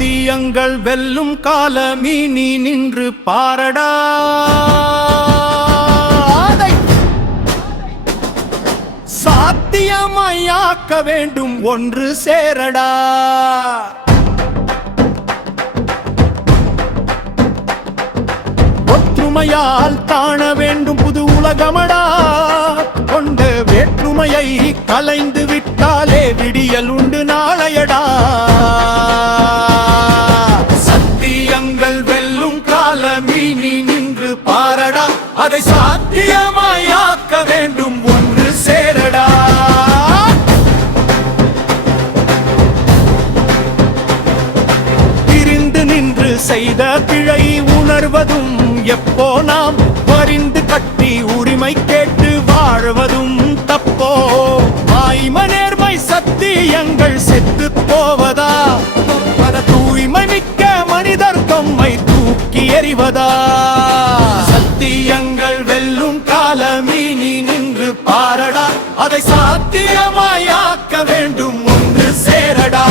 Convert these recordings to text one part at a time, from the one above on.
சத்தியங்கள் வெல்லும் காலமீ நீ நின்று பாரடா. சாத்தியமாயாக்க வேண்டும் ஒன்று சேரடா. ஒற்றுமையால் காண வேண்டும் புது உலகமடா. கொண்ட வேற்றுமையை கலைந்து விட்டாலே விடியல் உண்டு நாளையடா. சத்தியங்கள் வெல்லும் காலமீ நீ நின்று பாரடா. அதை சாத்தியமாயாக்க வேண்டும் ஒன்று சேரடா. பிரிந்து நின்று செய்த பிழை உணர்வதும் எப்போ நாம் பரிந்து கட்டி உரிமை கேட்டு வாழ்வதும் தப்போ. வாய்மை நேர்மை சத்தியங்கள் செத்து போவதா. பல தூய்மை மிக்க மனிதர் தொம்மை தூக்கி எறிவதா. சத்தியங்கள் வெல்லும் காலமீ நீ நின்று பாரடா. அதை சாத்தியமாயாக்க வேண்டும் ஒன்று சேரடா.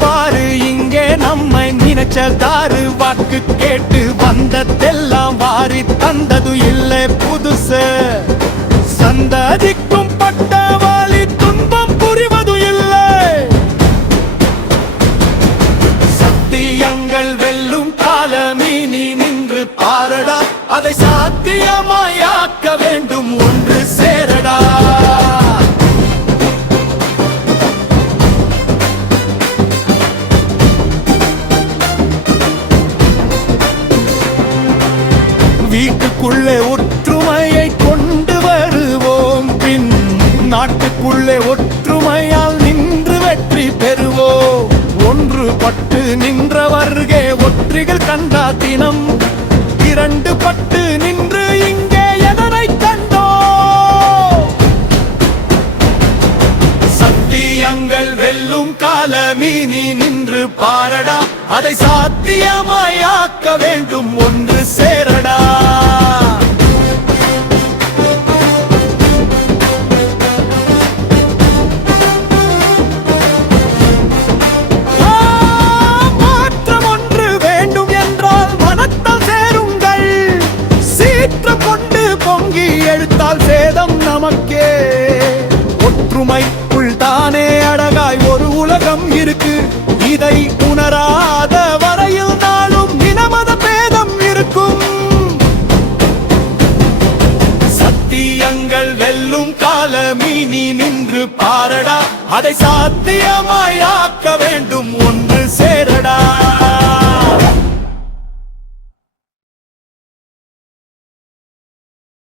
பாரு இங்கே நம்மை நினைச்சதாரு. வாக்கு கேட்டு வந்ததெல்லாம் வாரி தந்தது இல்லை புதுசு. சந்ததிக்கும் பட்ட வலி துன்பம் புரிவது இல்லை. சத்தியங்கள் வெல்லும் காலமீ நீ நின்று பாரடா. அதை சாத்தியமாயாக்க வேண்டும் ஒன்று சேரடா. வீட்டுக்குள்ளே ஒற்றுமையை கொண்டு வருவோம். பின் நாட்டுக்குள்ளே ஒற்றுமையால் நின்று வெற்றி பெறுவோம். ஒன்றுபட்டு நின்றவர்கே ஒற்றிகள் கண்டா தினம். இரண்டு பட்டு நின்று இங்கே எதனை கண்டோ. சத்தியங்கள் வெல்லும் காலமீ நீ நின்று பாரடா. அதை சாத்தியமாயாக்க வேண்டும் ஒன்று சேரடா. மாற்றம் ஒன்று வேண்டும் என்றால் மனத்தால் சேருங்கள். சீற்றம் கொண்டு பொங்கி எடுத்தால் சேதம் நமக்கே. ஒற்றுமைக்குள் தானே அழகாய் ஒரு உலகம் இருக்கு. இதை உணராத வரையில் நாளும் இனமத பேதம் இருக்கும். சத்தியங்கள் வெல்லும் காலமீ நீ நின்று பாரடா. அதை சாத்தியமாயாக்க வேண்டும் ஒன்று சேரடா.